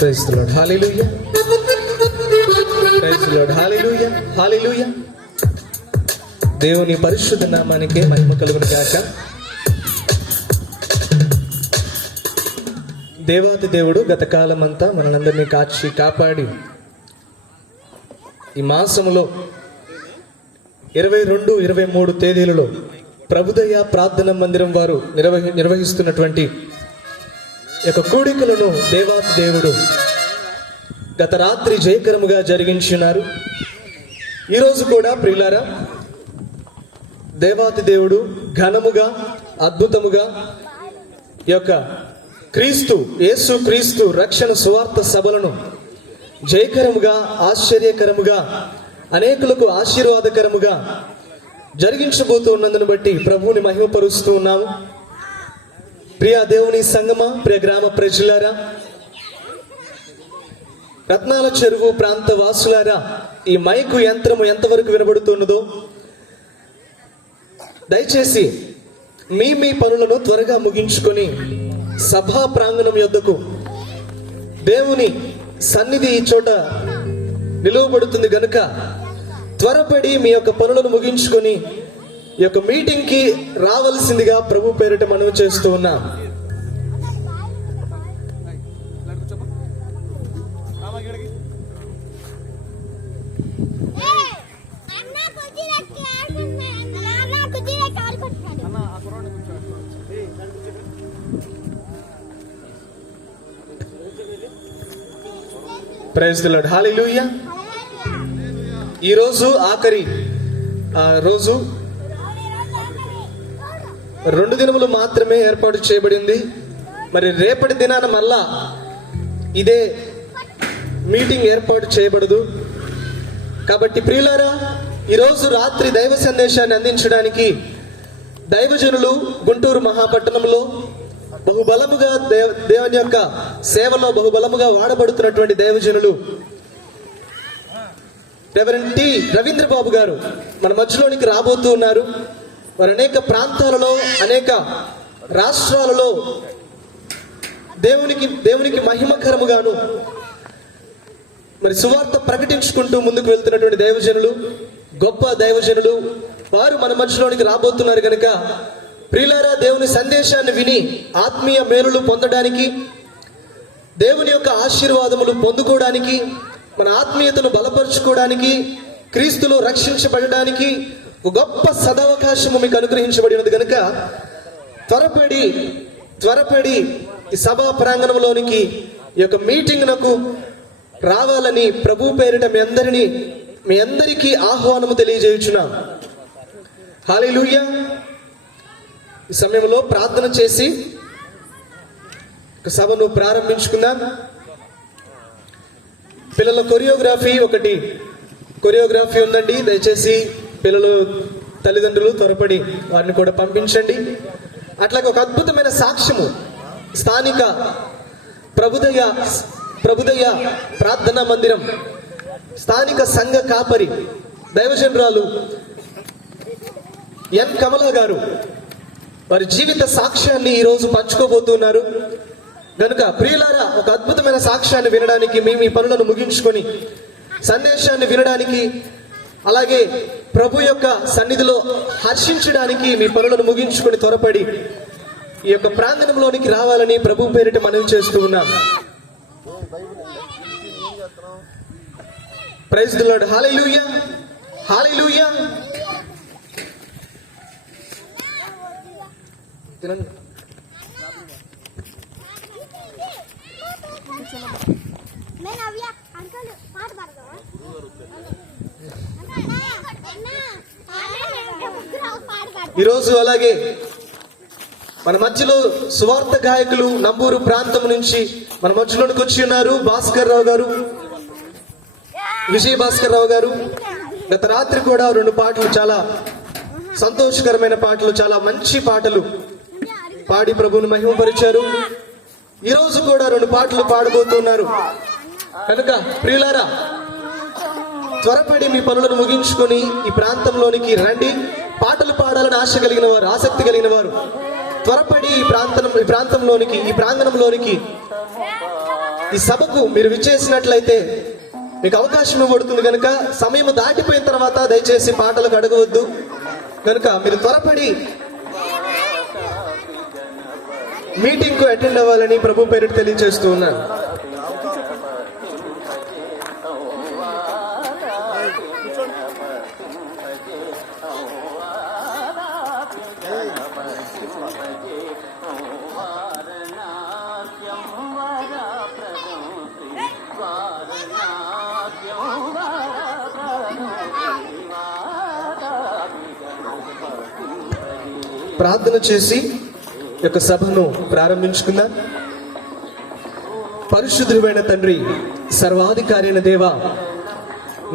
Praise the Lord. Hallelujah. Praise the Lord. Hallelujah. Hallelujah. దేవుని పరిశుద్ధ నామానికే మహిమ కలుగును గాక. దేవాతి దేవుడు గత కాలమంతా మనందరినీ కాచి కాపాడి ఈ మాసములో 22, 23 తేదీలలో ప్రభుదయ ప్రార్థన మందిరం వారు నిర్వహిస్తున్నటువంటి యొక్క కూడికలను దేవాతి దేవుడు గత రాత్రి జయకరముగా జరిగించున్నారు. ఈరోజు కూడా ప్రియులారా, దేవాతి దేవుడు ఘనముగా అద్భుతముగా ఈ యొక్క యేసు క్రీస్తు రక్షణ సువార్త సభలను జయకరముగా ఆశ్చర్యకరముగా అనేకులకు ఆశీర్వాదకరముగా జరిగించబోతూ ఉన్నందును బట్టి ప్రభువుని మహిమపరుస్తూ ఉన్నాము. ప్రియ దేవుని సంగమా, ప్రియ గ్రామ ప్రజలారా, రత్నాల చెరువు ప్రాంత వాసులారా, ఈ మైకు యంత్రము ఎంతవరకు వినబడుతున్నదో దయచేసి మీ పనులను త్వరగా ముగించుకొని సభా ప్రాంగణం యొద్దకు, దేవుని సన్నిధి ఈ చోట నిలువబడుతుంది గనుక త్వరపడి మీ యొక్క పనులను ముగించుకొని ఈ యొక్క మీటింగ్ కి రావలసిందిగా ప్రభు పేరిట మనవి చేస్తూ ఉన్నాం. Praise the lord. హల్లెలూయా. ఈ రోజు ఆఖరి రోజు 2 దినములు మాత్రమే ఏర్పాటు చేయబడింది. మరి రేపటి దినాన మళ్ళా ఇదే మీటింగ్ ఏర్పాటు చేయబడదు. కాబట్టి ప్రియులారా, ఈరోజు రాత్రి దైవ సందేశాన్ని అందించడానికి దైవజనులు గుంటూరు మహాపట్టణంలో బహుబలముగా దేవుని యొక్క సేవలో బహుబలముగా వాడబడుతున్నటువంటి దైవజనులు రెవరెండ్ టి రవీంద్ర బాబు గారు మన మధ్యలోనికి రాబోతూ ఉన్నారు. వారు అనేక ప్రాంతాలలో, అనేక రాష్ట్రాలలో దేవునికి మహిమకరముగాను మరి సువార్త ప్రకటించుకుంటూ ముందుకు వెళ్తున్నటువంటి దైవజనులు, గొప్ప దైవజనులు వారు మన మధ్యలోనికి రాబోతున్నారు కనుక ప్రియులారా, దేవుని సందేశాన్ని విని ఆత్మీయ మేలులు పొందడానికి, దేవుని యొక్క ఆశీర్వాదములు పొందుకోవడానికి, మన ఆత్మీయతను బలపరుచుకోవడానికి, క్రీస్తులో రక్షించబడడానికి ఒక గొప్ప సదవకాశము మీకు అనుగ్రహించబడినది కనుక త్వరపడి ఈ సభా ప్రాంగణంలోనికి ఈ యొక్క మీటింగ్నకు రావాలని ప్రభు పేరిట మీ అందరికీ ఆహ్వానము తెలియజేయుచున్నాం. హల్లెలూయా. ఈ సమయంలో ప్రార్థన చేసి సభను ప్రారంభించుకుందాం. పిల్లల కొరియోగ్రఫీ ఉందండి. దయచేసి పిల్లలు తల్లిదండ్రులు త్వరపడి వారిని కూడా పంపించండి. అట్లాగే ఒక అద్భుతమైన సాక్ష్యము స్థానిక ప్రభుదయ ప్రార్థనా మందిరం స్థానిక సంఘ కాపరి దైవజనురాలు ఎన్ కమల గారు వారి జీవిత సాక్ష్యాన్ని ఈరోజు పంచుకోబోతున్నారు కనుక ప్రియులారా, ఒక అద్భుతమైన సాక్ష్యాన్ని వినడానికి మీ పనులను ముగించుకొని సందేశాన్ని వినడానికి, అలాగే ప్రభు యొక్క సన్నిధిలో హర్షించడానికి మీ పనులను ముగించుకొని త్వరపడి ఈ యొక్క ప్రాంగణంలోనికి రావాలని ప్రభు పేరిట మనవి చేస్తూ ఉన్నాం. Praise the lord. Hallelujah, hallelujah. ఈరోజు అలాగే మన మధ్యలో సువార్త గాయకులు నంబూరు ప్రాంతం నుంచి మన మధ్యలోనికి వచ్చి ఉన్నారు భాస్కర్ రావు గారు, విజయ్ భాస్కర్ రావు గారు. గత రాత్రి కూడా 2 పాటలు, చాలా సంతోషకరమైన పాటలు, చాలా మంచి పాటలు పాడి ప్రభువుని మహిమపరిచారు. ఈరోజు కూడా 2 పాటలు పాడబోతున్నారు కనుక ప్రియులారా, త్వరపడి మీ పనులను ముగించుకొని ఈ ప్రాంతంలోనికి రండి. పాటలు పాడాలని ఆసక్తి కలిగిన వారు త్వరపడి ఈ ప్రాంగణంలోనికి ఈ సభకు మీరు విచ్చేసినట్లయితే మీకు అవకాశం ఇవ్వబడుతుంది కనుక సమయం దాటిపోయిన తర్వాత దయచేసి పాటలకు అడగవద్దు కనుక మీరు త్వరపడి మీటింగ్ కు అటెండ్ అవ్వాలని ప్రభు పేరిట తెలియజేస్తూ ఉన్నాను. ప్రార్థన చేసి యొక్క సభను ప్రారంభించుకుందాం. పరిశుద్ధుడైన తండ్రి, సర్వాధికారి అయిన దేవా,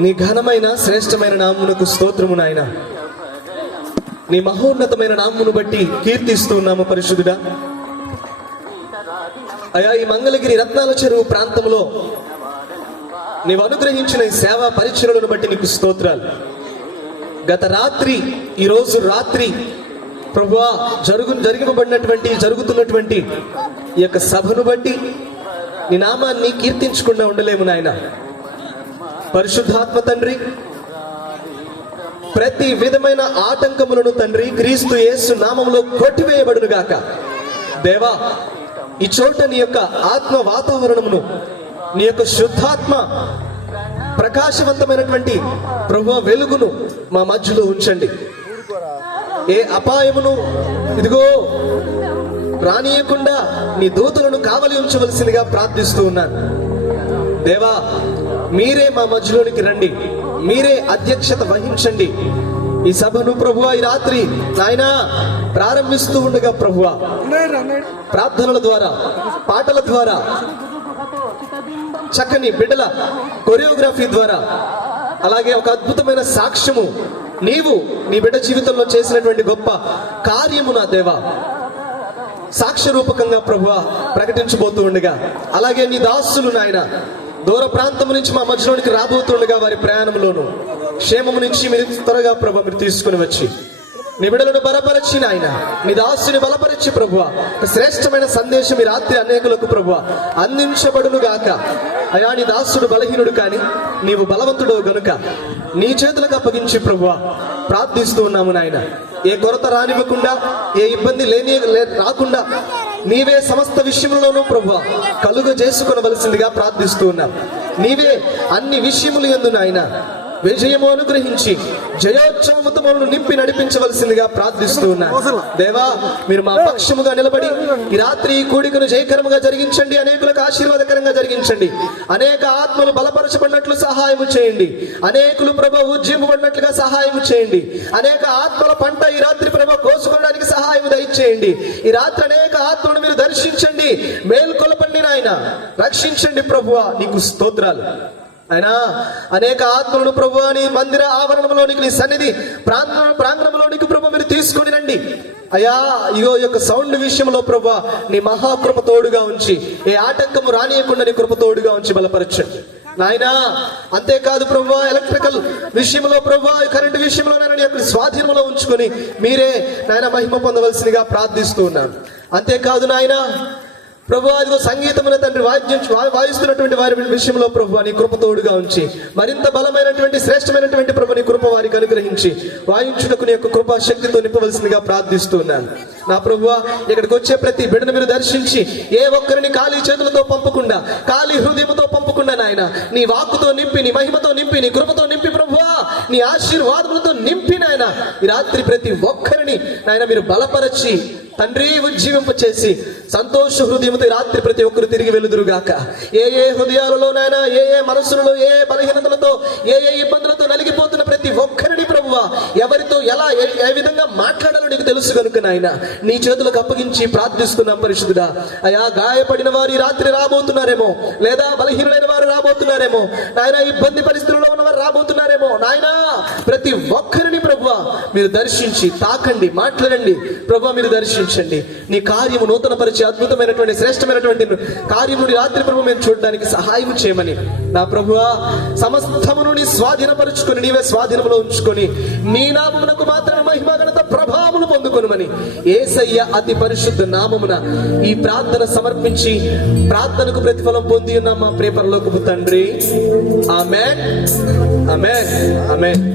నీ ఘనమైన శ్రేష్టమైన నామమునకు స్తోత్రము నాయన. నీ మహోన్నతమైన నామమును బట్టి కీర్తిస్తూ ఉన్నాము పరిశుద్ధుడా. అయా, ఈ మంగళగిరి రత్నాల చెరువు ప్రాంతంలో నీవు అనుగ్రహించిన ఈ సేవా పరిచర్యలను బట్టి నీకు స్తోత్రాలు. గత రాత్రి, ఈరోజు రాత్రి ప్రభువా జరుగుతున్నటువంటి ఈ యొక్క సభను బట్టి నీ నామాన్ని కీర్తించకుండా ఉండలేము నాయన. పరిశుద్ధాత్మ తండ్రి, ప్రతి విధమైన ఆటంకములను తండ్రి క్రీస్తు యేసు నామములో కొట్టివేయబడును గాక. దేవా, ఈ చోట నీ యొక్క ఆత్మ వాతావరణమును, నీ యొక్క శుద్ధాత్మ ప్రకాశవంతమైనటువంటి ప్రభువా వెలుగును మా మధ్యలో ఉంచండి. ఏ అపాయమును ఇదిగో రానియకుండా నీ దూతలను కావలి ఉంచవలసిందిగా ప్రార్థిస్తూ ఉన్నాను. దేవా, మీరే మా మధ్యలోనికి రండి, మీరే అధ్యక్షత వహించండి ఈ సభను ప్రభువా. ఈ రాత్రి నాయనా ప్రారంభిస్తూ ఉండగా ప్రభువా, ప్రార్థనల ద్వారా, పాటల ద్వారా, చక్కని బిడ్డల కొరియోగ్రఫీ ద్వారా, అలాగే ఒక అద్భుతమైన సాక్ష్యము నీవు నీ బిడ్డ జీవితంలో చేసినటువంటి గొప్ప కార్యము నా దేవా సాక్ష్య రూపకంగా ప్రభువా ప్రకటించబోతూ ఉండగా, అలాగే నీ దాసులు నాయన దూర ప్రాంతం నుంచి మా మధ్యలోనికి రాబోతుండగా వారి ప్రయాణంలోను క్షేమము నుంచి మీరు త్వరగా ప్రభు మీరు తీసుకుని వచ్చి నీ బిడ్డలను బలపరచి నాయన, నీ దాసుని బలపరిచి ప్రభువా, శ్రేష్టమైన సందేశం ఈ రాత్రి అనేకులకు ప్రభువా అందించబడును గాక. అయా నీ దాసుడు బలహీనుడు కానీ నీవు బలవంతుడు గనుక నీ చేతులకు అప్పగించి ప్రభువా ప్రార్థిస్తూ ఉన్నాము నాయన. ఏ కొరత రానివ్వకుండా, ఏ ఇబ్బంది రాకుండా నీవే సమస్త విషయంలోనూ ప్రభువా కలుగ చేసుకొనవలసిందిగా ప్రార్థిస్తూ ఉన్నాం. నీవే అన్ని విషయములు యందు నాయన విజయము అనుగ్రహించి జయోత్సవముతో మమ్మల్ని నింపి నడిపించవలసిందిగా ప్రార్థిస్తూ ఉన్నాను. దేవా, మీరు మా పక్షముగా నిలబడి ఈ రాత్రి ఈ కూడికను జయకరముగా జరిగించండి, అనేకులకు ఆశీర్వాదకరంగా జరిగించండి. అనేక ఆత్మలు బలపరచబడినట్లు సహాయము చేయండి, అనేకులు ప్రభు ఉజ్జీంపబడినట్లుగా సహాయము చేయండి. అనేక ఆత్మల పంట ఈ రాత్రి ప్రభు కోసుకోవడానికి సహాయం దయచేయండి. ఈ రాత్రి అనేక ఆత్మలను మీరు దర్శించండి, మేల్కొలపండి నాయన, రక్షించండి ప్రభువా. నీకు స్తోత్రాలు అయినా. అనేక ఆత్మలను ప్రభు నీ మందిర ఆవరణంలోనికి, నీ సన్నిధి ప్రాంగణంలోనికి ప్రభు మీరు తీసుకొని రండి అయ్యా. ఇగో యొక్క సౌండ్ విషయంలో ప్రభు నీ మహాకృప తోడుగా ఉంచి, ఏ ఆటంకము రానియకుండా నీ కృప తోడుగా ఉంచి బలపరచండి నాయనా. అంతేకాదు ప్రభు ఎలక్ట్రికల్ విషయంలో ప్రభు కరెంటు విషయంలో నాయన నీ యొక్క స్వాధీనంలో ఉంచుకొని మీరే నాయన మహిమ పొందవలసిందిగా ప్రార్థిస్తూ ఉన్నాను. అంతేకాదు నాయన ప్రభు అదిగో సంగీతమున తండ్రి వాయిస్తున్నటువంటి వారి విషయంలో ప్రభు నీ కృప తోడుగా ఉంచి మరింత బలమైనటువంటి శ్రేష్టమైనటువంటి ప్రభు నీ కృప వారికి అనుగ్రహించి వాయించుటకు నీ యొక్క కృపా శక్తితో నింపవలసిందిగా ప్రార్థిస్తూ ఉన్నాను. నా ప్రభు ఇక్కడికి వచ్చే ప్రతి బిడ్డను మీరు దర్శించి ఏ ఒక్కరిని ఖాళీ చేతులతో పంపకుండా, ఖాళీ హృదయంతో పంపకుండా నాయన నీ వాక్కుతో నింపి, నీ మహిమతో నింపి, నీ కృపతో నింపి ప్రభువా, నీ ఆశీర్వాదములతో నింపి నాయన ఈ రాత్రి ప్రతి ఒక్కరిని నాయన మీరు బలపరచి తండ్రి ఉజ్జీవింప చేసి సంతోష హృదయంతో రాత్రి ప్రతి ఒక్కరు తిరిగి వెలుదురుగాక. ఏ హృదయాలలో నాయన, ఏ మనసులలో, ఏ బలహీనతలతో, ఏ ఇబ్బందులతో నలిగిపోతున్న ప్రతి ఒక్కరిని ప్రభువా ఎవరితో ఎలా ఏ విధంగా మాట్లాడాలో నీకు తెలుసు కనుక నాయన నీ చేతులకు అప్పగించి ప్రార్థిస్తున్నాం పరిశుద్ధుడా. అయా గాయపడిన వారు ఈ రాత్రి రాబోతున్నారేమో, లేదా బలహీనులైన వారు రాబోతున్నారేమో నాయన, ఇబ్బంది పరిస్థితుల్లో ఉన్న వారు రాబోతున్నారేమో నాయన. ప్రతి ఒక్కరిని ప్రభువా మీరు దర్శించి తాకండి, మాట్లాడండి ప్రభువా, మీరు దర్శించండి. నీ కార్యము నూతన పరిచే అద్భుతమైనటువంటి శ్రేష్టమైనటువంటి కార్యము రాత్రి ప్రభు మేము చూడడానికి సహాయం చేయమని నా ప్రభువా సమస్తమును నీ స్వాధీనపరుచుకొని నీవే స్వాధీనంలో ఉంచుకొని నీ నామమునకు మాత్రమే మహిమ ఘనత ప్రభావములు పొందుకొనుమని యేసయ్య అతి పరిశుద్ధ నామమున ఈ ప్రార్థన సమర్పించి ప్రార్థనకు ప్రతిఫలం పొంది ఉన్న మా ప్రియ పరలోకపు తండ్రి. ఆమేన్, ఆమేన్, ఆమేన్.